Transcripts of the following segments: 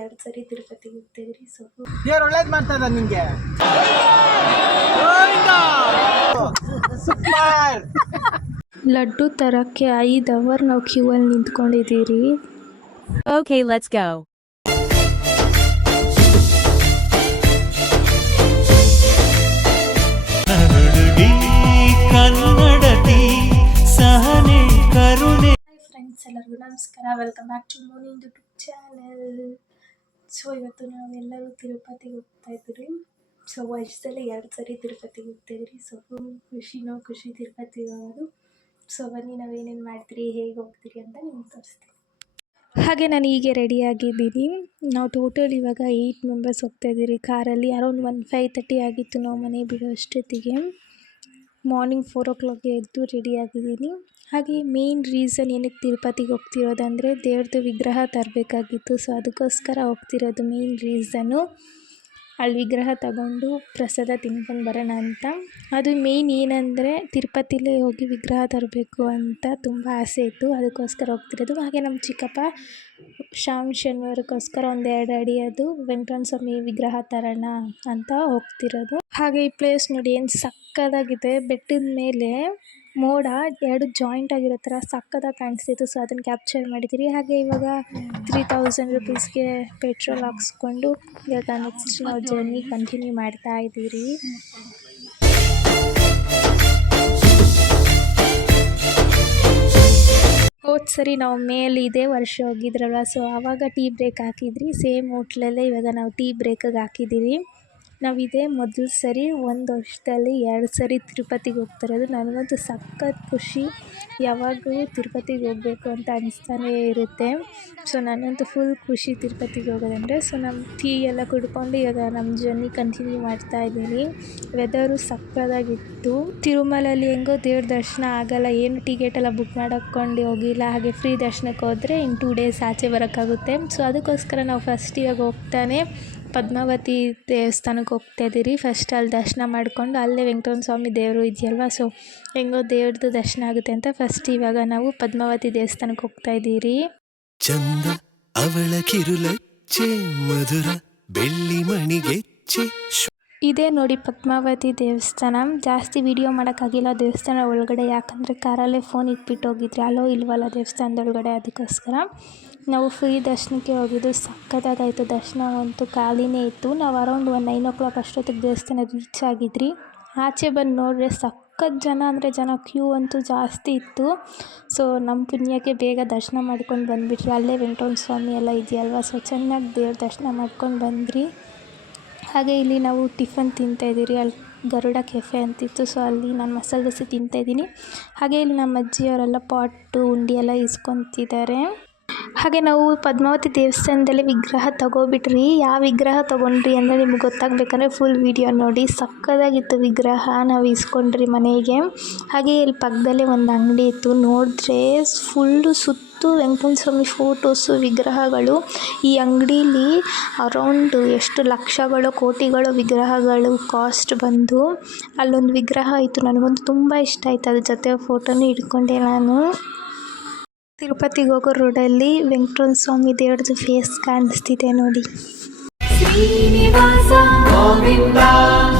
2 ಸರಿ ತಿರುಪತಿಗೆ ಹೋಗ್ತಿದ್ರಿ. ಸೊ ಒಳ್ಳೇದು ಮಾಡ್ತಾ ಇದ್ದ ನಿಂಗೆ ಲಡ್ಡು ತರಕ್ಕೆ 5 ಅವರ್ ನಾವು ಕ್ಯೂ ಅಲ್ಲಿ ನಿಂತ್ಕೊಂಡಿದ್ದೀರಿ. Okay, let's go. ಫ್ರೆಂಡ್ಸ್, ಎಲ್ಲರಿಗೂ ನಮಸ್ಕಾರ. Welcome back to morning YouTube channel. So ಇವತ್ತು ನಾವೆಲ್ಲರೂ ತಿರುಪತಿಗೆ ಹೋಗ್ತಾ ಇದ್ರಿ. ಸೊ ವರ್ಷದಲ್ಲಿ 2 ಸರಿ ತಿರುಪತಿಗೆ ಹೋಗ್ತಾಯಿದ್ರಿ. ಸೊ ಖುಷಿ ತಿರುಪತಿಗೆ ಹೋಗೋದು. ಸೊ ಬನ್ನಿ ನಾವೇನೇನು ಮಾಡ್ತೀರಿ, ಹೇಗೆ ಹೋಗ್ತೀರಿ ಅಂತ ನಿಮ್ಗೆ ತೋರಿಸ್ತೀನಿ. ಹಾಗೆ ನಾನು ಹೀಗೆ ರೆಡಿಯಾಗಿದ್ದೀನಿ. ನಾವು ಟೋಟಲ್ ಇವಾಗ 8 ಮೆಂಬರ್ಸ್ ಹೋಗ್ತಾಯಿದ್ದೀರಿ ಕಾರಲ್ಲಿ. ಅರೌಂಡ್ 5:30 ಆಗಿತ್ತು ನಾವು ಮನೆ ಬಿಡೋ ಅಷ್ಟೊತ್ತಿಗೆ. ಮಾರ್ನಿಂಗ್ 4 o'clockಗೆ ಎದ್ದು ರೆಡಿಯಾಗಿದ್ದೀನಿ. ಹಾಗೆ ಮೇನ್ ರೀಸನ್ ಏನಕ್ಕೆ ತಿರುಪತಿಗೆ ಹೋಗ್ತಿರೋದಂದರೆ ದೇವ್ರದ್ದು ವಿಗ್ರಹ ತರಬೇಕಾಗಿತ್ತು. ಸೊ ಅದಕ್ಕೋಸ್ಕರ ಹೋಗ್ತಿರೋದು ಮೇನ್ ರೀಸನ್ನು. ಅಲ್ಲಿ ವಿಗ್ರಹ ತಗೊಂಡು ಪ್ರಸಾದ ತಿನ್ಕೊಂಡು ಬರೋಣ ಅಂತ. ಅದು ಮೇನ್ ಏನಂದರೆ ತಿರುಪತಿಲೇ ಹೋಗಿ ವಿಗ್ರಹ ತರಬೇಕು ಅಂತ ತುಂಬ ಆಸೆ ಇತ್ತು. ಅದಕ್ಕೋಸ್ಕರ ಹೋಗ್ತಿರೋದು. ಹಾಗೆ ನಮ್ಮ ಚಿಕ್ಕಪ್ಪ ಶನಿವಾರಕ್ಕೋಸ್ಕರ 1-2 ಅಡಿ ಅದು ವೆಂಕಟರಮಣ ಸ್ವಾಮಿ ವಿಗ್ರಹ ತರೋಣ ಅಂತ ಹೋಗ್ತಿರೋದು. ಹಾಗೆ ಈ ಪ್ಲೇಸ್ ನೋಡಿ ಏನು ಸಕ್ಕದಾಗಿದೆ. ಬೆಟ್ಟದ ಮೇಲೆ ಮೋಡ 2 ಜಾಯಿಂಟ್ ಆಗಿರೋ ಥರ ಸಕ್ಕದಾಗಿ ಕಾಣಿಸ್ತಿತ್ತು. ಸೊ ಅದನ್ನು ಕ್ಯಾಪ್ಚರ್ ಮಾಡಿದ್ದೀರಿ. ಹಾಗೆ ಇವಾಗ 3000 rupeesಗೆ ಪೆಟ್ರೋಲ್ ಹಾಕ್ಸ್ಕೊಂಡು ಇವಾಗ ನೆಕ್ಸ್ಟ್ ನಾವು ಜರ್ನಿ ಕಂಟಿನ್ಯೂ ಮಾಡ್ತಾ ಇದ್ದೀರಿ. ಹೋದ ಸರಿ ನಾವು ಮೇಲೆ ಇದೇ ವರ್ಷ ಹೋಗಿದ್ರಲ್ವ, ಸೊ ಆವಾಗ ಟೀ ಬ್ರೇಕ್ ಹಾಕಿದ್ರಿ. ಸೇಮ್ ಹೋಟ್ಲಲ್ಲೇ ಇವಾಗ ನಾವು ಟೀ ಬ್ರೇಕಿಗೆ ಹಾಕಿದ್ದೀರಿ. ನಾವು ಇದೇ ಮೊದಲು ಸರಿ 1 ವರ್ಷದಲ್ಲಿ 2 ಸರಿ ತಿರುಪತಿಗೆ ಹೋಗ್ತಿರೋದು. ನನಗಂತೂ ಸಖತ್ ಖುಷಿ. ಯಾವಾಗಲೂ ತಿರುಪತಿಗೆ ಹೋಗಬೇಕು ಅಂತ ಅನಿಸ್ತಾನೇ ಇರುತ್ತೆ. ಸೊ ನನಗಂತೂ ಫುಲ್ ಖುಷಿ ತಿರುಪತಿಗೆ ಹೋಗೋದಂದರೆ. ಸೊ ನಮ್ಮ ಟೀ ಎಲ್ಲ ಕುಡ್ಕೊಂಡು ಇವಾಗ ನಮ್ಮ ಜರ್ನಿ ಕಂಟಿನ್ಯೂ ಮಾಡ್ತಾ ಇದ್ದೀನಿ. ವೆದರು ಸಕ್ಕದಾಗಿತ್ತು. ತಿರುಮಲಲ್ಲಿ ಹೆಂಗೋ ದೇವ್ರ ದರ್ಶನ ಆಗಲ್ಲ, ಏನು ಟಿಕೆಟ್ ಎಲ್ಲ ಬುಕ್ ಮಾಡೋಕ್ಕೊಂಡು ಹೋಗಿಲ್ಲ. ಹಾಗೆ ಫ್ರೀ ದರ್ಶನಕ್ಕೆ ಹೋದರೆ ಇನ್ನು 2 days ಆಚೆ ಬರೋಕ್ಕಾಗುತ್ತೆ. ಸೊ ಅದಕ್ಕೋಸ್ಕರ ನಾವು ಫಸ್ಟ್ ಇವಾಗ ಹೋಗ್ತಾನೆ ಪದ್ಮಾವತಿ ದೇವಸ್ಥಾನಕ್ಕೆ ಹೋಗ್ತಾಯಿದ್ದೀರಿ. ಫಸ್ಟ್ ಅಲ್ಲಿ ದರ್ಶನ ಮಾಡಿಕೊಂಡು ಅಲ್ಲೇ ವೆಂಕಟರಮಣ ಸ್ವಾಮಿ ದೇವರು ಇದೆಯಲ್ವ, ಸೊ ಹೆಂಗೋ ದೇವ್ರದ್ದು ದರ್ಶನ ಆಗುತ್ತೆ ಅಂತ ಫಸ್ಟ್ ಇವಾಗ ನಾವು ಪದ್ಮಾವತಿ ದೇವಸ್ಥಾನಕ್ಕೆ ಹೋಗ್ತಾಯಿದ್ದೀರಿ. ಚಂದ ಅವಳ ಕಿರುಲಚ್ಚೆ ಮಧುರ ಬೆಳ್ಳಿ ಮಣಿಗೆಚ್ಚೆ. ಇದೇ ನೋಡಿ ಪದ್ಮಾವತಿ ದೇವಸ್ಥಾನ. ಜಾಸ್ತಿ ವಿಡಿಯೋ ಮಾಡೋಕ್ಕಾಗಿಲ್ಲ ದೇವಸ್ಥಾನ ಒಳಗಡೆ, ಯಾಕಂದರೆ ಕಾರಲ್ಲೇ ಫೋನ್ ಇಟ್ಬಿಟ್ಟು ಹೋಗಿದ್ರಿ. ಅಲೋ ಇಲ್ವಲ್ಲ ದೇವಸ್ಥಾನದೊಳಗಡೆ, ಅದಕ್ಕೋಸ್ಕರ ನಾವು ಫ್ರೀ ದರ್ಶನಕ್ಕೆ ಹೋಗಿದ್ದು. ಸಕ್ಕತ್ತಾಗಾಯಿತು. ದರ್ಶನ ಅಂತೂ ಖಾಲಿನೇ ಇತ್ತು. ನಾವು ಅರೌಂಡ್ 9 o'clock ಅಷ್ಟೊತ್ತಿಗೆ ದೇವಸ್ಥಾನ ರೀಚ್ ಆಗಿದ್ರಿ. ಆಚೆ ಬಂದು ನೋಡಿದ್ರೆ ಸಖತ್ ಜನ ಅಂದರೆ ಜನ, ಕ್ಯೂ ಅಂತೂ ಜಾಸ್ತಿ ಇತ್ತು. ಸೊ ನಮ್ಮ ಪುಣ್ಯಕ್ಕೆ ಬೇಗ ದರ್ಶನ ಮಾಡ್ಕೊಂಡು ಬಂದುಬಿಟ್ರಿ. ಅಲ್ಲೇ ವೆಂಕಟರಮಣ ಸ್ವಾಮಿ ಎಲ್ಲ ಇದೆಯಲ್ವ, ಸೊ ಚೆನ್ನಾಗಿ ದೇವ್ರ ದರ್ಶನ ಮಾಡ್ಕೊಂಡು ಬಂದ್ರಿ. ಹಾಗೆ ಇಲ್ಲಿ ನಾವು ಟಿಫನ್ ತಿಂತಾಯಿದ್ದೀರಿ. ಅಲ್ಲಿ ಗರುಡ ಕೆಫೆ ಅಂತಿತ್ತು. ಸೊ ಅಲ್ಲಿ ನಾನು ಮಸಾಲೆ ದೋಸೆ ತಿಂತಾಯಿದ್ದೀನಿ. ಹಾಗೆ ಇಲ್ಲಿ ನಮ್ಮ ಅಜ್ಜಿಯವರೆಲ್ಲ ಪಾಟು ಉಂಡಿ ಎಲ್ಲ ಇಸ್ಕೊತಿದ್ದಾರೆ. ಹಾಗೆ ನಾವು ಪದ್ಮಾವತಿ ದೇವಸ್ಥಾನದಲ್ಲಿ ವಿಗ್ರಹ ತಗೋಬಿಟ್ರಿ. ಯಾವ ವಿಗ್ರಹ ತೊಗೊಂಡ್ರಿ ಅಂದರೆ ನಿಮ್ಗೆ ಗೊತ್ತಾಗಬೇಕಂದ್ರೆ ಫುಲ್ ವಿಡಿಯೋ ನೋಡಿ. ಸಕ್ಕದಾಗಿತ್ತು ವಿಗ್ರಹ, ನಾವು ಇಸ್ಕೊಂಡ್ರಿ ಮನೆಗೆ. ಹಾಗೆ ಇಲ್ಲಿ ಪಕ್ಕದಲ್ಲೇ ಒಂದು ಅಂಗಡಿ ಇತ್ತು. ನೋಡಿದ್ರೆ ಫುಲ್ಲು ಸುತ್ತು ವೆಂಕಟರಮಣ ಸ್ವಾಮಿ ಫೋಟೋಸು ವಿಗ್ರಹಗಳು. ಈ ಅಂಗಡೀಲಿ ಅರೌಂಡ್ ಎಷ್ಟು ಲಕ್ಷಗಳು ಕೋಟಿಗಳು ವಿಗ್ರಹಗಳು ಕಾಸ್ಟ್ ಬಂದು. ಅಲ್ಲೊಂದು ವಿಗ್ರಹ ಇತ್ತು, ನನಗಂತೂ ತುಂಬ ಇಷ್ಟ ಆಯಿತು. ಅದ್ರ ಜೊತೆ ಫೋಟೋನು ಇಟ್ಕೊಂಡೆ ನಾನು. ತಿರುಪತಿಗೆ ಹೋಗೋ ರೋಡಲ್ಲಿ ವೆಂಕಟರಮಣ ಸ್ವಾಮಿ ದೇವ್ರದ್ದು ಫೇಸ್ ಕಾಣಿಸ್ತಿದೆ ನೋಡಿ. ಶ್ರೀನಿವಾಸ ಗೋವಿಂದ,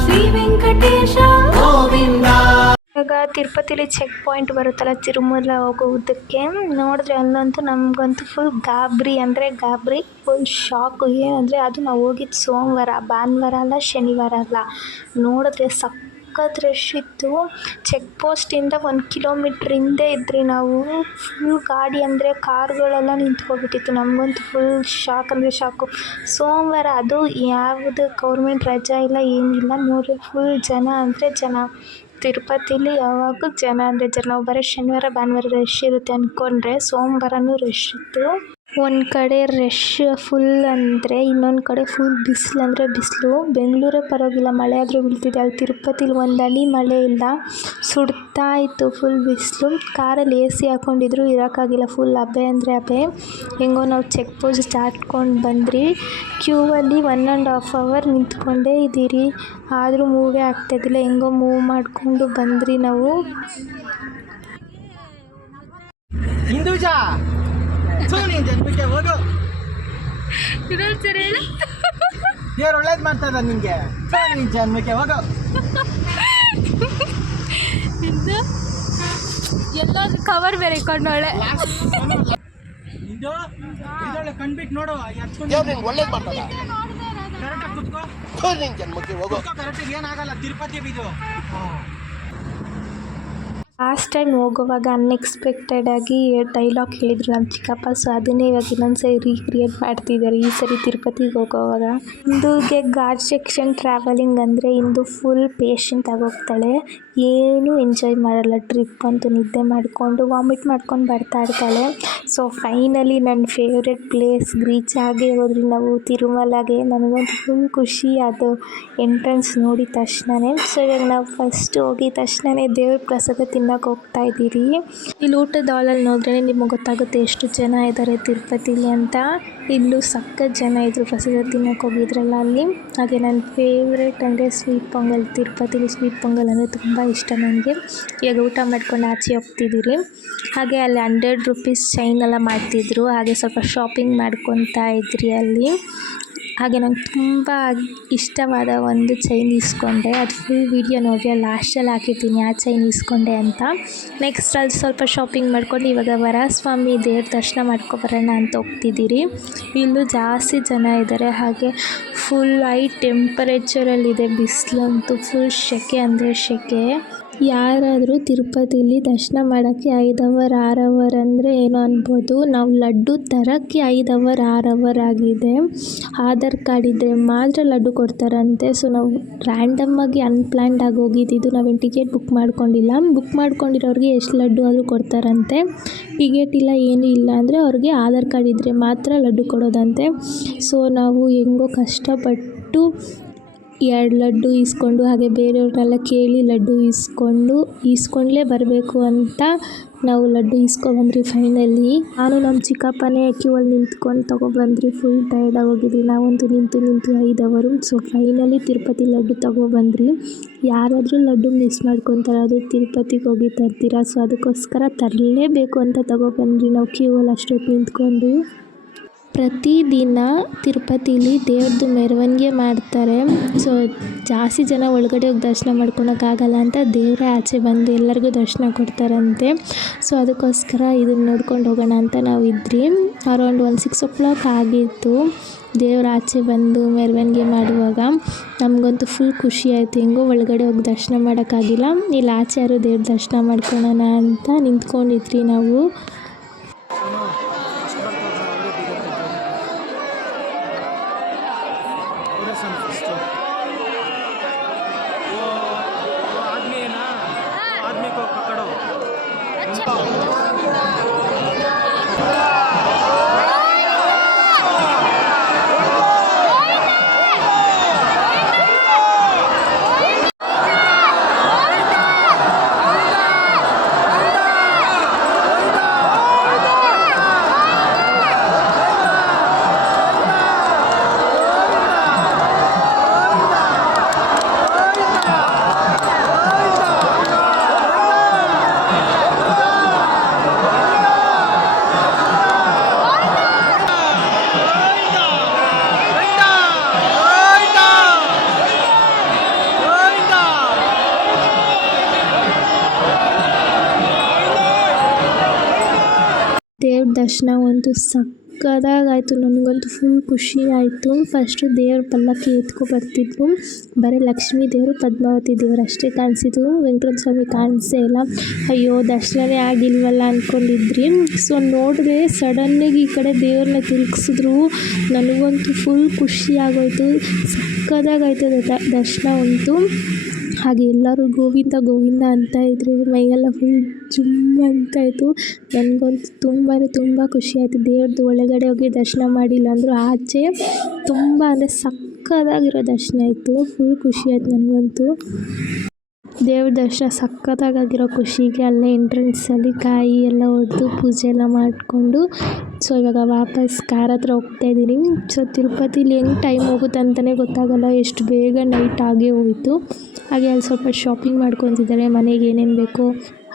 ಶ್ರೀ ವೆಂಕಟೇಶ ಗೋವಿಂದ. ಇವಾಗ ತಿರುಪತಿಲಿ ಚೆಕ್ ಪಾಯಿಂಟ್ ಬರುತ್ತಲ್ಲ ತಿರುಮಲ ಹೋಗೋದಕ್ಕೆ, ನೋಡಿದ್ರೆ ಅಲ್ಲಂತೂ ನಮಗಂತೂ ಫುಲ್ ಗಾಬರಿ ಫುಲ್ ಶಾಕು. ಏನಂದರೆ ಅದು ನಾವು ಹೋಗಿದ್ದು ಸೋಮವಾರ, ಭಾನುವಾರ ಅಲ್ಲ, ಶನಿವಾರ ಅಲ್ಲ. ನೋಡಿದ್ರೆ ಸಖತ್ ರಶ್ ಇತ್ತು. ಚೆಕ್ ಪೋಸ್ಟಿಂದ 1 kilometer ಹಿಂದೆ ಇದ್ರಿ ನಾವು. ಫುಲ್ ಗಾಡಿ ಅಂದರೆ ಕಾರ್ಗಳೆಲ್ಲ ನಿಂತ್ಕೊಬಿಟ್ಟಿತ್ತು. ನಮಗಂತೂ ಫುಲ್ ಶಾಕ್ ಅಂದರೆ ಶಾಕು. ಸೋಮವಾರ, ಅದು ಯಾವುದು ಗೌರ್ಮೆಂಟ್ ರಜಾ ಇಲ್ಲ, ಏನಿಲ್ಲ. ನೋಡ್ರಿ ಫುಲ್ ಜನ ಅಂದರೆ ಜನ. ತಿರುಪತಿಲಿ ಯಾವಾಗೂ ಜನ ಅಂದರೆ ಜನ. ನಾವು ಬರೀ ಶನಿವಾರ ಭಾನುವಾರ ರಶ್ ಇರುತ್ತೆ ಅಂದ್ಕೊಂಡ್ರೆ ಸೋಮವಾರನೂ ರಶ್ ಇತ್ತು. ಒಂದು ಕಡೆ ರಶ್ ಫುಲ್ ಅಂದರೆ ಇನ್ನೊಂದು ಕಡೆ ಫುಲ್ ಬಿಸಿಲು ಅಂದರೆ ಬಿಸಿಲು. ಬೆಂಗಳೂರೇ ಪರವಾಗಿಲ್ಲ, ಮಳೆ ಆದರೂ ಬೀಳ್ತಿದೆ. ಅಲ್ಲಿ ತಿರುಪತಿಲಿ ಒಂದು ಹನಿ ಮಳೆ ಇಲ್ಲ, ಸುಡ್ತಾ ಇತ್ತು ಫುಲ್ ಬಿಸಿಲು. ಕಾರಲ್ಲಿ AC ಹಾಕ್ಕೊಂಡಿದ್ರು, ಇರೋಕ್ಕಾಗಿಲ್ಲ. ಫುಲ್ ಹಬೆ ಅಂದರೆ ಹಬೆ. ಹೆಂಗೋ ನಾವು ಚೆಕ್ ಪೋಸ್ಟ್ ದಾಟ್ಕೊಂಡು ಬಂದ್ರಿ. ಕ್ಯೂ ಅಲ್ಲಿ 1.5 hour ನಿಂತ್ಕೊಂಡೇ ಇದ್ದೀರಿ, ಆದರೂ ಮೂವೇ ಆಗ್ತಾಯಿದ್ದಿಲ್ಲ. ಹೆಂಗೋ ಮೂವ್ ಮಾಡಿಕೊಂಡು ಬಂದ್ರಿ ನಾವು. ಇನ್ನೊಂದು ಸರಿ ಹೇಳು. ದೇವ್ರು ಒಳ್ಳೇದು ಮಾಡ್ತಾ ಇದ್ದ ನಿಂಗೆ ನಿನ್ ಜನ್ಮಕ್ಕೆ ಹೋಗೋ. ಇನ್ನು ಎಲ್ಲಾದ್ರೂ ಕವರ್ ಬೇರೆ ಕೊಂಡೋಳೆ. ಇದು ಇದೊಳ್ಳೆ ಕಣ್ಬಿಟ್ಟು ನೋಡು ಒಳ್ಳೇದು ಮಾಡ್ತದ ಕರೆಕ್ಟಾಗಿ ಕುತ್ಕೋ. ನಿನ್ ಜನ್ಮಕ್ಕೆ ಹೋಗೋ. ಕರೆಕ್ಟಾಗಿ ಏನಾಗಲ್ಲ, ತಿರುಪತಿ ಇದು. ಲಾಸ್ಟ್ ಟೈಮ್ ಹೋಗುವಾಗ ಅನ್ಎಕ್ಸ್ಪೆಕ್ಟೆಡ್ ಆಗಿ ಡೈಲಾಗ್ ಹೇಳಿದ್ರು ನಮ್ಮ ಚಿಕ್ಕಪ್ಪ. ಸೊ ಅದನ್ನೇ ಇವಾಗ ಇನ್ನೊಂದ್ಸರಿ ರೀಕ್ರಿಯೇಟ್ ಮಾಡ್ತಿದ್ದಾರೆ ಈ ಸರಿ ತಿರುಪತಿಗೆ ಹೋಗೋವಾಗ. ಇಂದುಗೆ ಘಾಟ್ ಸೆಕ್ಷನ್ ಟ್ರಾವೆಲಿಂಗ್ ಅಂದರೆ ಇಂದು ಫುಲ್ ಪೇಷಂಟ್ ಆಗೋಗ್ತಾಳೆ, ಏನೂ ಎಂಜಾಯ್ ಮಾಡಲ್ಲ. ಟ್ರಿಪ್ ಅಂತೂ ನಿದ್ದೆ ಮಾಡಿಕೊಂಡು ವಾಮಿಟ್ ಮಾಡ್ಕೊಂಡು ಬರ್ತಾ ಇರ್ತಾಳೆ. ಸೊ ಫೈನಲಿ ನನ್ನ ಫೇವ್ರೆಟ್ ಪ್ಲೇಸ್ ರೀಚ್ ಆಗೇ ಹೋದ್ರಿ ನಾವು ತಿರುಮಲಗೆ. ನನಗಂತೂ ಫುಲ್ ಖುಷಿ ಅದು ಎಂಟ್ರೆನ್ಸ್ ನೋಡಿದ ತಕ್ಷಣವೇ. ಸೊ ಇವಾಗ ನಾವು ಫಸ್ಟ್ ಹೋಗಿದ ತಕ್ಷಣವೇ ದೇವ್ರ ಪ್ರಸಾದ ತಿನ್ನೋಕೆ ಹೋಗ್ತಾ ಇದ್ದೀರಿ. ಇಲ್ಲಿ ಊಟದ ಹಾಲಲ್ಲಿ ನೋಡಿದ್ರೆ ನಿಮಗೆ ಗೊತ್ತಾಗುತ್ತೆ ಎಷ್ಟು ಜನ ಇದ್ದಾರೆ ತಿರುಪತಿಲಿ ಅಂತ. ಇಲ್ಲೂ ಸಖತ್ ಜನ ಇದ್ದರು ಪ್ರಸಾದ ತಿನ್ನೋಕೆ ಹೋಗಿದ್ರಲ್ಲ ಅಲ್ಲಿ. ಹಾಗೆ ನನ್ನ ಫೇವ್ರೆಟ್ ಅಂದರೆ ಸ್ವೀಟ್ ಪೊಂಗಲ್. ತಿರುಪತಿಲಿ ಸ್ವೀಟ್ ಪೊಂಗಲ್ ಅಂದರೆ ತುಂಬ ಇಷ್ಟ ನನಗೆ. ಇವಾಗ ಊಟ ಮಾಡ್ಕೊಂಡು ಆಚೆ ಹೋಗ್ತಿದ್ದೀರಿ. ಹಾಗೆ ಅಲ್ಲಿ 100 ರೂಪೀಸ್ ಚೈನ್ ಎಲ್ಲ ಮಾಡ್ತಿದ್ರು. ಹಾಗೆ ಸ್ವಲ್ಪ ಶಾಪಿಂಗ್ ಮಾಡ್ಕೊತಾ ಇದ್ರಿ ಅಲ್ಲಿ. ಹಾಗೆ ನಂಗೆ ತುಂಬ ಇಷ್ಟವಾದ ಒಂದು ಚೈನ್ ಇಸ್ಕೊಂಡೆ. ಅದು ಫುಲ್ ವೀಡಿಯೋ ನೋಡಿ ಲಾಸ್ಟಲ್ಲಿ ಹಾಕಿರ್ತೀನಿ ಆ ಚೈನ್ ಇಸ್ಕೊಂಡೆ ಅಂತ. ನೆಕ್ಸ್ಟ್ ಅಲ್ಲಿ ಸ್ವಲ್ಪ ಶಾಪಿಂಗ್ ಮಾಡ್ಕೊಂಡು ಇವಾಗ ವರಸ್ವಾಮಿ ದೇವ್ರ ದರ್ಶನ ಮಾಡ್ಕೊಬರೋಣ ಅಂತ ಹೋಗ್ತಿದ್ದೀರಿ. ಇಲ್ಲೂ ಜಾಸ್ತಿ ಜನ ಇದ್ದಾರೆ. ಹಾಗೆ ಫುಲ್ ಹೈ ಟೆಂಪರೇಚರಲ್ಲಿದೆ ಬಿಸಿಲಂತೂ, ಫುಲ್ ಸೆಕೆ ಅಂದರೆ ಸೆಕೆ. ಯಾರಾದರೂ ತಿರುಪತಿಲಿ ದರ್ಶನ ಮಾಡೋಕ್ಕೆ 5 ಅವರ್ 6 ಅವರ್ ಅಂದರೆ ಏನೋ ಅನ್ಬೋದು. ನಾವು ಲಡ್ಡು ತರೋಕ್ಕೆ 5 ಅವರ್ 6 ಅವರ್ ಆಗಿದೆ. ಆಧಾರ್ ಕಾರ್ಡ್ ಇದ್ದರೆ ಮಾತ್ರ ಲಡ್ಡು ಕೊಡ್ತಾರಂತೆ. ಸೊ ನಾವು ರ್ಯಾಂಡಮ್ಮಾಗಿ ಅನ್ಪ್ಲ್ಯಾನ್ಡ್ ಆಗಿ ಹೋಗಿದ್ದು. ನಾವೇನು ಟಿಕೆಟ್ ಬುಕ್ ಮಾಡ್ಕೊಂಡಿಲ್ಲ. ಬುಕ್ ಮಾಡ್ಕೊಂಡಿರೋರಿಗೆ ಎಷ್ಟು ಲಡ್ಡು ಆದರೂ ಕೊಡ್ತಾರಂತೆ. ಟಿಕೆಟ್ ಇಲ್ಲ ಏನೂ ಇಲ್ಲ ಅಂದರೆ ಅವ್ರಿಗೆ ಆಧಾರ್ ಕಾರ್ಡ್ ಇದ್ದರೆ ಮಾತ್ರ ಲಡ್ಡು ಕೊಡೋದಂತೆ. ಸೊ ನಾವು ಹೆಂಗೋ ಕಷ್ಟಪಟ್ಟು 2 ಲಡ್ಡು ಇಸ್ಕೊಂಡು, ಹಾಗೆ ಬೇರೆಯವ್ರನ್ನೆಲ್ಲ ಕೇಳಿ ಲಡ್ಡು ಇಸ್ಕೊಂಡ್ಲೇ ಬರಬೇಕು ಅಂತ ನಾವು ಲಡ್ಡು ಇಸ್ಕೊಬಂದ್ರಿ ಫೈನಲಿ. ನಾನು ನಮ್ಮ ಚಿಕ್ಕಪ್ಪನೇ ಕ್ಯೂವಲ್ಲಿ ನಿಂತ್ಕೊಂಡು ತೊಗೊಬಂದ್ರಿ. ಫುಲ್ ಟೈರ್ಡಾಗಿ ಹೋಗಿದ್ವಿ ನಾವಂತೂ ನಿಂತು 5 ಅವರು. ಸೊ ಫೈನಲಿ ತಿರುಪತಿ ಲಡ್ಡು ತೊಗೊಬಂದ್ರಿ. ಯಾರಾದರೂ ಲಡ್ಡು ಮಿಸ್ ಮಾಡ್ಕೊತಾರೆ, ಅದು ತಿರುಪತಿಗೆ ಹೋಗಿ ತರ್ತೀರಾ. ಸೊ ಅದಕ್ಕೋಸ್ಕರ ತರಲೇಬೇಕು ಅಂತ ತೊಗೊಬಂದ್ರಿ ನಾವು ಕ್ಯೂವಲ್ಲಿ ಅಷ್ಟೊತ್ತು ನಿಂತ್ಕೊಂಡು. ಪ್ರತಿದಿನ ತಿರುಪತಿಲಿ ದೇವ್ರದ್ದು ಮೆರವಣಿಗೆ ಮಾಡ್ತಾರೆ. ಸೊ ಜಾಸ್ತಿ ಜನ ಒಳಗಡೆ ಹೋಗಿ ದರ್ಶನ ಮಾಡ್ಕೊಳಕ್ಕಾಗಲ್ಲ ಅಂತ ದೇವರೇ ಆಚೆ ಬಂದು ಎಲ್ಲರಿಗೂ ದರ್ಶನ ಕೊಡ್ತಾರಂತೆ. ಸೊ ಅದಕ್ಕೋಸ್ಕರ ಇದನ್ನು ನೋಡ್ಕೊಂಡು ಹೋಗೋಣ ಅಂತ ನಾವು ಇದ್ರಿ. ಅರೌಂಡ್ 6 o'clock ಆಗಿತ್ತು ದೇವ್ರ ಆಚೆ ಬಂದು ಮೆರವಣಿಗೆ ಮಾಡುವಾಗ. ನಮಗಂತೂ ಫುಲ್ ಖುಷಿ ಆಯಿತು. ಹೆಂಗೋ ಒಳಗಡೆ ಹೋಗಿ ದರ್ಶನ ಮಾಡೋಕ್ಕಾಗಿಲ್ಲ, ಇಲ್ಲಿ ಆಚೆ ಯಾರು ದೇವ್ರ ದರ್ಶನ ಮಾಡ್ಕೊಳ್ಳೋಣ ಅಂತ ನಿಂತ್ಕೊಂಡಿದ್ರಿ ನಾವು. ದೇವ್ರ ದರ್ಶನ ಅಂತೂ ಸಕ್ಕತ್ತಾಗಾಯಿತು. ನನಗಂತೂ ಫುಲ್ ಖುಷಿ ಆಯಿತು. ಫಸ್ಟು ದೇವ್ರ ಪಲ್ಲಕ್ಕಿ ಬರ್ತಿದ್ರು. ಬರೀ ಲಕ್ಷ್ಮೀ ದೇವರು ಪದ್ಮಾವತಿ ದೇವರು ಅಷ್ಟೇ ಕಾಣಿಸಿದ್ರು. ವೆಂಕಟೇಶ್ವರ ಸ್ವಾಮಿ ಕಾಣಿಸೇ ಇಲ್ಲ. ಅಯ್ಯೋ ದರ್ಶನವೇ ಆಗಿಲ್ವಲ್ಲ ಅಂದ್ಕೊಂಡಿದ್ರಿ. ಸೊ ನೋಡಿದ್ರೆ ಸಡನ್ನಾಗಿ ಈ ಕಡೆ ದೇವ್ರನ್ನ ತಿರುಗಿಸಿದ್ರು. ನನಗಂತೂ ಫುಲ್ ಖುಷಿ ಆಗೋಯ್ತು. ಸಕ್ಕತ್ತಾಗಾಯ್ತು ದರ್ಶನ ಅಂತೂ. ಹಾಗೆ ಎಲ್ಲರೂ ಗೋವಿಂದ ಗೋವಿಂದ ಅಂತ ಇದ್ರು. ಮೈಯೆಲ್ಲ ಫುಲ್ ಜುಮ್ ಅಂತಾಯಿತು. ನನಗಂತೂ ತುಂಬ ಖುಷಿ ಆಯಿತು. ದೇವ್ರದ್ದು ಒಳಗಡೆ ಹೋಗಿ ದರ್ಶನ ಮಾಡಿಲ್ಲ ಅಂದರೂ ಆಚೆ ತುಂಬ ಅಂದರೆ ಸಕ್ಕತ್ತಾಗಿರೋ ದರ್ಶನ ಆಯಿತು. ಫುಲ್ ಖುಷಿ ಆಯಿತು ನನಗಂತೂ. ದೇವ್ರ ದರ್ಶನ ಸಕ್ಕತ್ತಾಗಿರೋ ಖುಷಿಗೆ ಅಲ್ಲೇ ಎಂಟ್ರೆನ್ಸಲ್ಲಿ ಕಾಯಿ ಎಲ್ಲ ಹೊಡೆದು ಪೂಜೆ ಎಲ್ಲ ಮಾಡಿಕೊಂಡು ಸೊ ಇವಾಗ ವಾಪಸ್ ಕಾರ್ ಹತ್ರ ಹೋಗ್ತಾಯಿದ್ದೀನಿ. ಸೊ ತಿರುಪತಿಲಿ ಹೆಂಗೆ ಟೈಮ್ ಹೋಗುತ್ತೆ ಅಂತಲೇ ಗೊತ್ತಾಗಲ್ಲ, ಎಷ್ಟು ಬೇಗ ನೈಟ್ ಆಗೇ ಹೋಯಿತು. ಹಾಗೆ ಅಲ್ಲಿ ಸ್ವಲ್ಪ ಶಾಪಿಂಗ್ ಮಾಡ್ಕೊತಿದ್ದಾರೆ. ಮನೆಗೆ ಏನೇನು ಬೇಕೋ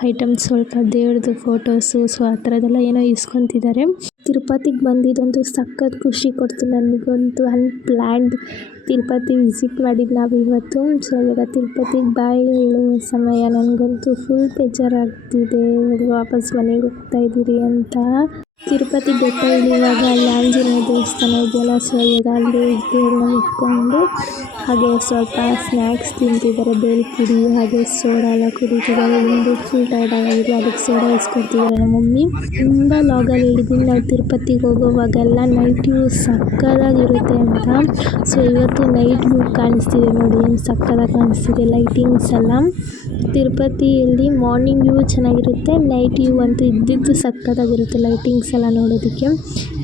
ಐಟಮ್ಸ್, ಸ್ವಲ್ಪ ದೇವ್ರದ್ದು ಫೋಟೋಸು, ಸೊ ಆ ಥರದ್ದೆಲ್ಲ ಏನೋ ಇಸ್ಕೊತಿದ್ದಾರೆ. ತಿರುಪತಿಗೆ ಬಂದಿದ್ದಂತೂ ಸಖತ್ ಖುಷಿ ಕೊಡ್ತು ನನಗಂತೂ. ಅನ್ಪ್ಲ್ಯಾನ್ಡ್ ತಿರುಪತಿ ವಿಸಿಟ್ ಮಾಡಿದ್ದು ನಾವು ಇವತ್ತು. ಸೊ ಇವಾಗ ತಿರುಪತಿಗೆ ಬಾಯ್ ಹೇಳುವ ಸಮಯ. ನನಗಂತೂ ಫುಲ್ ಬೇಜಾರಾಗ್ತಿದೆ, ಇವಾಗ ವಾಪಸ್ ಮನೆಗೆ ಹೋಗ್ತಾ ಇದ್ದೀರಿ ಅಂತ. ತಿರುಪತಿ ಬೆಟ್ಟ ಇಳಿಯುವಾಗ ಅಲ್ಲಿ ಆಂಜನೇಯ ದೇವಸ್ಥಾನ ಇದೆಯಲ್ಲ, ಸೊ ಇವಾಗ ಅಲ್ಲಿ ದೇವ್ರನ್ನ ಇಟ್ಕೊಂಡು ಹಾಗೆ ಸ್ವಲ್ಪ ಸ್ನ್ಯಾಕ್ಸ್ ತಿಂತಿದ್ದಾರೆ. ಬೇಲ್ಪುರಿ ಹಾಗೆ ಸೋಡಾ ಎಲ್ಲ ಕುಡಿತಿದ್ದಾರೆ. ಒಂದು ಫುಲ್ ಟೈರ್ಡ್ ಆಗಿದ್ರು, ಅದಕ್ಕೆ ಸೋಡಾ ಇಸ್ಕೊಡ್ತಿದ್ದಾರೆ ನಮ್ಮ ಮಮ್ಮಿ. ತುಂಬ ಲಾಗಲ್ಲಿ ಹೇಳಿದ್ದೀನಿ ನಾವು ತಿರುಪತಿಗೆ ಹೋಗೋವಾಗೆಲ್ಲ ನೈಟ್ ವ್ಯೂ ಸಕ್ಕದಾಗಿರುತ್ತೆ ಅಂತ. ಸೊ ಇವತ್ತು ನೈಟ್ ವ್ಯೂ ಕಾಣಿಸ್ತಿದೆ ನೋಡಿ, ಏನು ಸಕ್ಕದಾಗಿ ಕಾಣಿಸ್ತಿದೆ ಲೈಟಿಂಗ್ಸ್ ಎಲ್ಲ. ತಿರುಪತಿಯಲ್ಲಿ ಮಾರ್ನಿಂಗ್ ವ್ಯೂ ಚೆನ್ನಾಗಿರುತ್ತೆ, ನೈಟ್ ವ್ಯೂ ಅಂತೂ ಇದ್ದಿದ್ದು ಸಕ್ಕದಾಗಿರುತ್ತೆ ಲೈಟಿಂಗ್ಸ್ ಎಲ್ಲ ನೋಡೋದಕ್ಕೆ.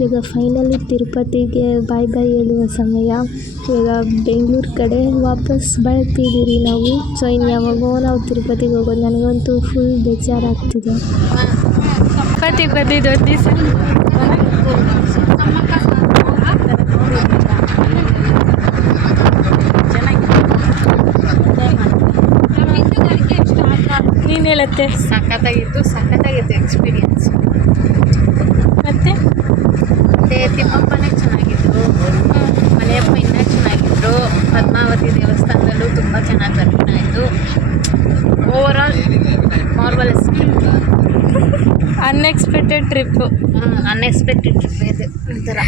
ಈಗ ಫೈನಲಿ ತಿರುಪತಿಗೆ ಬಾಯ್ ಬಾಯ್ ಹೇಳುವ ಸಮಯ. ಇವಾಗ ಬೆಂಗಳೂರು ಕಡೆ ವಾಪಸ್ ಬರ್ತಿದ್ದೀರಿ ನಾವು. ಸೊ ಇನ್ನು ಯಾವಾಗೋ ನಾವು ತಿರುಪತಿಗೆ ಹೋಗೋದು. ನನಗಂತೂ ಫುಲ್ ಬೇಜಾರಾಗ್ತಿದೆ. ತಿರುಪತಿಗೆ ಬಂದಿದ್ದು ಒಂದು ದಿವಸ ನೀನು ಹೇಳುತ್ತೆ. ಸಖತ್ತಾಗಿತ್ತು ಎಕ್ಸ್ಪೀರಿಯನ್ಸ್. ಮತ್ತೆ ತಿಮ್ಮಪ್ಪನೇ ಚೆನ್ನಾಗಿದ್ರು, ಮಲೆಯಪ್ಪ ಇನ್ನೂ ಚೆನ್ನಾಗಿದ್ರು, ಪದ್ಮಾವತಿ ದೇವಸ್ಥಾನದಲ್ಲೂ ತುಂಬ ಚೆನ್ನಾಗಿ ದರ್ಶನ ಆಯಿತು. Overall marvellous trip, unexpected trip. Unexpected trip ಇದು, ಒಂಥರ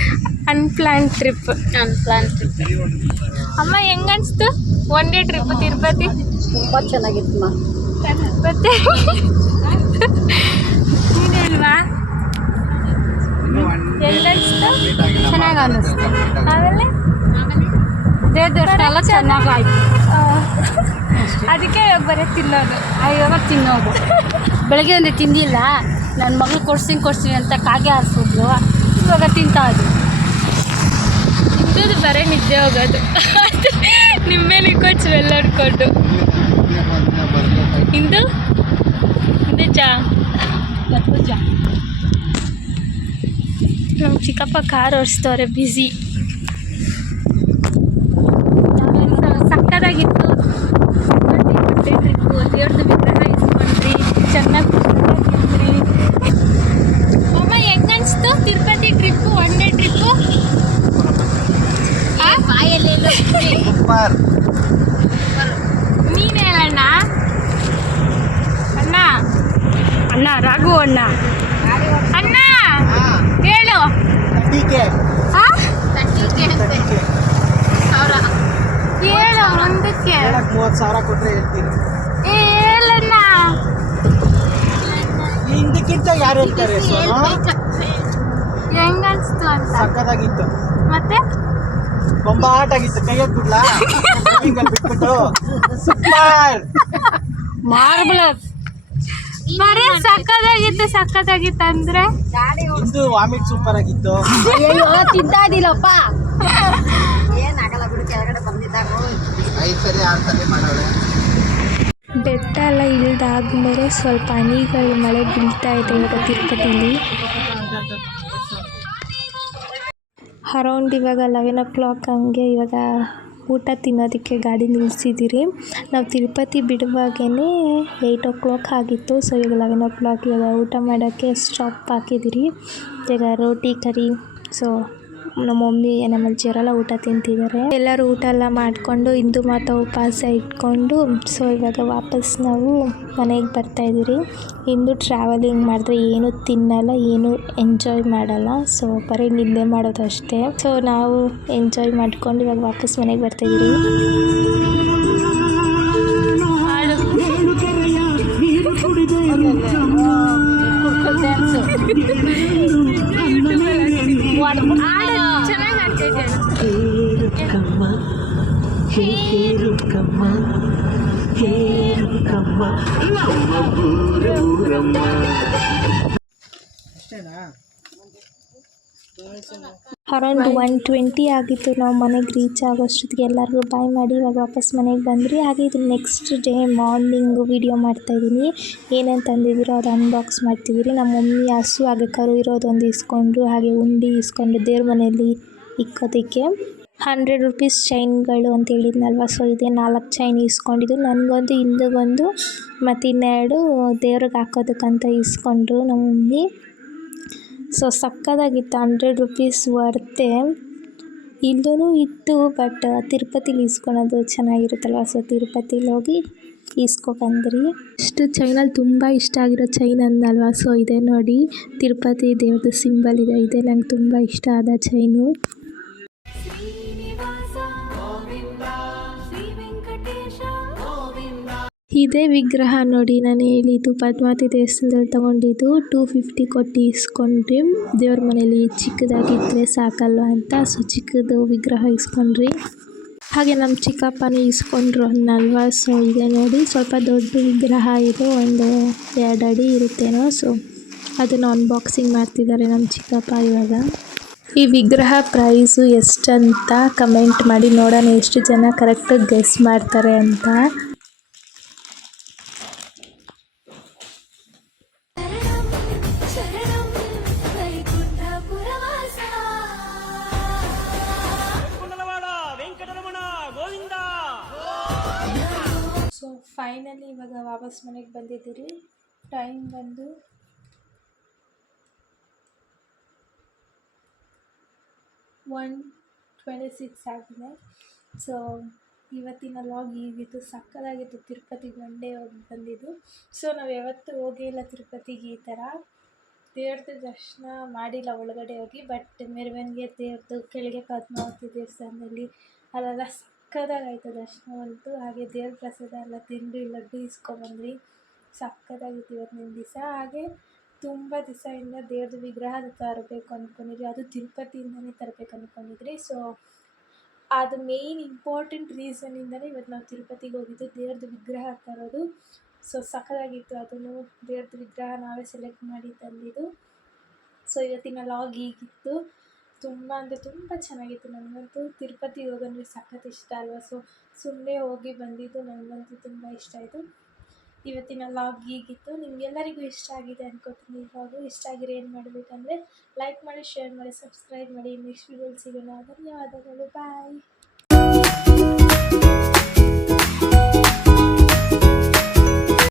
ಅನ್ಪ್ಲ್ಯಾನ್ ಟ್ರಿಪ್. ಟ್ರಿಪ್. ಅಮ್ಮ ಹೆಂಗನ್ಸ್ತು ಒನ್ ಡೇ ಟ್ರಿಪ್ ತಿರುಪತಿ? ತುಂಬ ಚೆನ್ನಾಗಿತ್ತು. ಮತ್ತೆ ನೀನು ಹೇಳ್ವಾ ಹೆಂಗನ್ಸ್ತು? ಚೆನ್ನಾಗಿ ಅನ್ನಿಸ್ತು. ಆಮೇಲೆ ದೇವಸ್ಥಾನ ಎಲ್ಲ ಚೆನ್ನಾಗಾಯ್ತು. ಅದಕ್ಕೆ ಇವಾಗ ಬರೀ ತಿನ್ನೋದು. ಇವಾಗ ತಿನ್ನೋದು. ಬೆಳಗ್ಗೆ ಒಂದು ತಿಂದಿಲ್ಲ, ನನ್ನ ಮಗಳು ಕೊಡ್ಸ್ತೀನಿ ಅಂತ ಕಾಗೆ ಹಾರಿಸಿದ್ರು. ಇವಾಗ ತಿಂತಾ ಇದ್ವಿ. ತಿಂದು ಬರೀ ನಿದ್ದೆ ಹೋಗೋದು. ನಿಮ್ಮೇಲೆ ಕೊಚ್ಚು ಬೆಲ್ಲಾಡ್ಕೊಂಡು ಇಂದು ಚಾ. ನಮ್ಮ ಚಿಕ್ಕಪ್ಪ ಕಾರ್ ಓಡಿಸ್ತವ್ರೆ, ಬ್ಯುಸಿ. ಸಕ್ಕದಾಗಿತ್ತು ಟ್ರಿಪ್ಪು. ದೇವ್ರದ್ದು ವಿಗ್ರಹ ಇಸ್ಕೊಂಡ್ರಿ, ಚೆನ್ನಾಗಿ ತಿಂದ್ರಿ. ಅಮ್ಮ ಹೆಂಗನ್ಸ್ತು Tirupati trip, one day trip? Super. ನೀನು ಹೇಳಣ್ಣ. ಅಣ್ಣ ರಾಘು ಅಣ್ಣ ಹೇಳು. ಟೀಕೆ ಹೇಳು ಮುಂದಕ್ಕೆ. 30,000 ಕೊಟ್ಟರೆ ಹೇಳ್ತೀನಿ. ಹೇಳಣ್ಣ. ಹಿಂದಕ್ಕಿಂತ ಯಾರು ಹೇಳ್ತಾರೆ? ಹೆಂಗನ್ಸ್ತು ಅಂತ. ಸಕ್ಕದಾಗಿತ್ತು, ಮತ್ತೆ ಬೊಂಬಾಟಾಗಿತ್ತು. ಕೈ ಎತ್ಬಿಡ್ಲಾ ಬಿಟ್ಬಿಟ್ಟು. ಸೂಪರ್ ಮಾರ್ಬಲಸ್. ಬರೀ ಸಕ್ಕದಾಗಿತ್ತು ಅಂದ್ರೆ ಇದು ವಾಮಿಟ್ ಸೂಪರ್ ಆಗಿತ್ತು. ಅಯ್ಯೋ ತಿಂತಾ ಇದಿಲ್ಲಪ್ಪ. ಏನಾಗಲ್ಲ ಬಿಡು, ಕೆಳಗಡೆ ಬಂದಿದ್ದಾಗ 5 ಸರಿ 6 ಸರಿ ಮಾಡೋಳೆ. ಬೆಟ್ಟ ಎಲ್ಲ ಇಳಿದಾದ್ಮೇಲೆ ಸ್ವಲ್ಪ ಹನಿಗಳು ಮಳೆ ಬೀಳ್ತಾ ಇದೆ ಇವಾಗ ತಿರುಪತಿಲಿ. ಅರೌಂಡ್ ಇವಾಗ 11 o'clock ಹಂಗೆ ಇವಾಗ ಊಟ ತಿನ್ನೋದಕ್ಕೆ ಗಾಡಿ ನಿಲ್ಲಿಸಿದ್ದೀರಿ. ನಾವು ತಿರುಪತಿ ಬಿಡುವಾಗೇ 8 o'clock ಆಗಿತ್ತು. ಸೊ ಈಗ 11 o'clock. ಇವಾಗ ಊಟ ಮಾಡೋಕ್ಕೆ ಸ್ಟಾಪ್ ಹಾಕಿದ್ದೀರಿ. ಈಗ ರೋಟಿ ಕರಿ. ಸೊ ನಮ್ಮ ಮಮ್ಮಿ ನಮ್ಮ ಅಜ್ಜಿಯವರೆಲ್ಲ ಊಟ ತಿಂತಿದ್ದಾರೆ. ಎಲ್ಲರೂ ಊಟ ಎಲ್ಲ ಮಾಡಿಕೊಂಡು ಹಿಂದೂ ಮಾತಾ ಉಪವಾಸ ಇಟ್ಕೊಂಡು ಸೊ ಇವಾಗ ವಾಪಸ್ ನಾವು ಮನೆಗೆ ಬರ್ತಾಯಿದ್ದೀರಿ. ಇಂದು ಟ್ರಾವೆಲಿಂಗ್ ಮಾಡಿದ್ರೆ ಏನು ತಿನ್ನಲ್ಲ, ಏನು ಎಂಜಾಯ್ ಮಾಡಲ್ಲ. ಸೊ ಬರೀ ನಿದ್ದೆ ಮಾಡೋದು ಅಷ್ಟೇ. ಸೊ ನಾವು ಎಂಜಾಯ್ ಮಾಡ್ಕೊಂಡು ಇವಾಗ ವಾಪಸ್ ಮನೆಗೆ ಬರ್ತಾಯಿದ್ದೀರಿ. ಅರೌಂಡ್ 1:20 ಆಗಿತ್ತು. ನಾವು ಮನೆಗೆ ರೀಚ್ ಆಗೋಷ್ಟೊತ್ತಿಗೆ ಎಲ್ಲರಿಗೂ ಬಾಯ್ ಮಾಡಿ ಇವಾಗ ವಾಪಸ್ ಮನೆಗೆ ಬಂದ್ರಿ. ಹಾಗೆ ಇದು ನೆಕ್ಸ್ಟ್ ಡೇ ಮಾರ್ನಿಂಗ್ ವೀಡಿಯೋ ಮಾಡ್ತಾಯಿದ್ದೀನಿ. ಏನೇನು ತಂದಿದ್ದೀರೋ ಅದು ಅನ್ಬಾಕ್ಸ್ ಮಾಡ್ತಿದ್ದೀರಿ. ನಮ್ಮ ಮಮ್ಮಿ ಹಸು ಹಾಗೆ ಕರು ಇರೋದೊಂದು ಇಸ್ಕೊಂಡ್ರು, ಹಾಗೆ ಉಂಡಿ ಇಸ್ಕೊಂಡು ದೇವ್ರ ಮನೆಯಲ್ಲಿ ಇಕ್ಕೋದಕ್ಕೆ. 100 ರೂಪೀಸ್ ಚೈನ್ಗಳು ಅಂತ ಹೇಳಿದ್ನಲ್ವ, ಸೊ ಇದೇ 4 ಚೈನ್ ಇಸ್ಕೊಂಡಿದ್ದು. ನನಗೊಂದು ಹಿಂದಗೊಂದು ಮತ್ತು ಇನ್ನೆರಡು ದೇವ್ರಿಗೆ ಹಾಕೋದಕ್ಕಂತ ಇಸ್ಕೊಂಡ್ರು ನಮ್ಮ ಮಮ್ಮಿ. ಸೊ ಸಕ್ಕತ್ತಾಗಿತ್ತು, 100 ರೂಪೀಸ್ ವರ್ತೆ. ಇಲ್ಲೂ ಇತ್ತು, ಬಟ್ ತಿರುಪತಿಲಿ ಇಸ್ಕೊಳೋದು ಚೆನ್ನಾಗಿರುತ್ತಲ್ವ, ಸೊ ತಿರುಪತಿಲಿ ಹೋಗಿ ಇಸ್ಕೊಬಂದ್ರಿ. ಇಷ್ಟು ಚೈನಲ್ಲಿ ತುಂಬ ಇಷ್ಟ ಆಗಿರೋ ಚೈನ್ ಅಂದಲ್ವ, ಸೊ ಇದೆ ನೋಡಿ, ತಿರುಪತಿ ದೇವ್ರದ್ದು ಸಿಂಬಲ್ ಇದೆ. ಇದೇ ನಂಗೆ ತುಂಬ ಇಷ್ಟ ಆದ ಚೈನು. ಇದೇ ವಿಗ್ರಹ ನೋಡಿ, ನಾನು ಹೇಳಿದ್ದು ಪದ್ಮಾವತಿ ದೇವಸ್ಥಾನದಲ್ಲಿ ತೊಗೊಂಡಿದ್ದು. 250 ಕೊಟ್ಟು ಇಸ್ಕೊಂಡ್ರಿ. ದೇವ್ರ ಮನೇಲಿ ಚಿಕ್ಕದಾಗಿದ್ದರೆ ಸಾಕಲ್ವ ಅಂತ, ಸೊ ಚಿಕ್ಕದು ವಿಗ್ರಹ ಇಸ್ಕೊಂಡ್ರಿ. ಹಾಗೆ ನಮ್ಮ ಚಿಕ್ಕಪ್ಪನೂ ಇಸ್ಕೊಂಡ್ರು ಅನ್ನಲ್ವ, ಸೊ ಇದೆ ನೋಡಿ, ಸ್ವಲ್ಪ ದೊಡ್ಡ ವಿಗ್ರಹ ಇದೆ, ಒಂದು 2 ಅಡಿ ಇರುತ್ತೇನೋ. ಸೊ ಅದನ್ನು ಅನ್ಬಾಕ್ಸಿಂಗ್ ಮಾಡ್ತಿದ್ದಾರೆ ನಮ್ಮ ಚಿಕ್ಕಪ್ಪ ಇವಾಗ. ಈ ವಿಗ್ರಹ ಪ್ರೈಸು ಎಷ್ಟಂತ ಕಮೆಂಟ್ ಮಾಡಿ ನೋಡೋಣ, ಎಷ್ಟು ಜನ ಕರೆಕ್ಟಾಗಿ ಗೆಸ್ ಮಾಡ್ತಾರೆ ಅಂತ. ಸೊ ಫೈನಲಿ ಇವಾಗ ವಾಪಸ್ ಮನೆಗೆ ಬಂದಿದ್ದೀರಿ. ಟೈಮ್ ಬಂದು 1:26 ಆಗಿದೆ. ಸೊ ಇವತ್ತಿನ ಲಾಗ್ ಹೀಗಿತ್ತು, ಸಕ್ಕತ್ತಾಗಿತ್ತು. ತಿರುಪತಿಗೆ ಒಂದೇ ಹೋಗಿ ಬಂದಿದ್ದು. ಸೊ ನಾವು ಯಾವತ್ತೂ ಹೋಗೇ ಇಲ್ಲ ತಿರುಪತಿಗೆ ಈ ಥರ. ದೇವ್ರದ್ದು ದರ್ಶನ ಮಾಡಿಲ್ಲ ಒಳಗಡೆ ಹೋಗಿ, ಬಟ್ ಮೆರವಣಿಗೆ ದೇವ್ರದ್ದು ಕೆಳಗೆ ಪದ್ಮಾವತಿ ದೇವಸ್ಥಾನದಲ್ಲಿ ಅಲ್ಲೆಲ್ಲ ಸಕ್ಕತ್ತಾಗಾಯಿತು ದರ್ಶನವಂತೂ. ಹಾಗೆ ದೇವ್ರ ಪ್ರಸಾದ ಎಲ್ಲ ತಿಂದು ಲಡ್ಡು ಇಸ್ಕೊಬಂದ್ರಿ, ಸಕ್ಕತ್ತಾಗಿತ್ತು ಇವತ್ತಿನ ದಿವಸ. ಹಾಗೆ ತುಂಬ ದಿವಸದಿಂದ ದೇವ್ರದ್ದು ವಿಗ್ರಹ ತರಬೇಕು ಅಂದ್ಕೊಂಡಿದ್ವಿ, ಅದು ತಿರುಪತಿಯಿಂದನೇ ತರಬೇಕು ಅಂದ್ಕೊಂಡಿದ್ರಿ. ಸೊ ಅದು ಮೇಯ್ನ್ ಇಂಪಾರ್ಟೆಂಟ್ ರೀಸನ್ನಿಂದಲೇ ಇವತ್ತು ನಾವು ತಿರುಪತಿಗೆ ಹೋಗಿದ್ದು, ದೇವ್ರದ್ದು ವಿಗ್ರಹ ತರೋದು. ಸೊ ಸಕ್ಕತ್ತಾಗಿತ್ತು, ಅದನ್ನು ದೇವ್ರದ್ದು ವಿಗ್ರಹ ನಾವೇ ಸೆಲೆಕ್ಟ್ ಮಾಡಿ ತಂದಿದ್ದು. ಸೊ ಇವತ್ತಿನ ಲಾಗ್ ಹೀಗಿತ್ತು. ತುಂಬ ಅಂದರೆ ತುಂಬ ಚೆನ್ನಾಗಿತ್ತು. ನನಗಂತೂ ತಿರುಪತಿಗೆ ಹೋಗಂದ್ರೆ ಸಖತ್ ಇಷ್ಟ ಅಲ್ವಾ. ಸೊ ಸುಮ್ಮನೆ ಹೋಗಿ ಬಂದಿದ್ದು ನನಗಂತೂ ತುಂಬ ಇಷ್ಟ ಆಯಿತು. ಇವತ್ತಿನ ಲಾಗ್ ಹೀಗಿತ್ತು. ನಿಮಗೆಲ್ಲರಿಗೂ ಇಷ್ಟ ಆಗಿದೆ ಅನ್ಕೋತೀನಿ. ಲಾಗು ಇಷ್ಟ ಆಗಿರೋ ಏನು ಮಾಡಬೇಕಂದ್ರೆ ಲೈಕ್ ಮಾಡಿ, ಶೇರ್ ಮಾಡಿ, ಸಬ್ಸ್ಕ್ರೈಬ್ ಮಾಡಿ. ನೆಕ್ಸ್ಟ್ ವಿಡಿಯೋಲಿ ಸಿಗೋಣ. ಧನ್ಯವಾದಗಳು, ಬಾಯ್.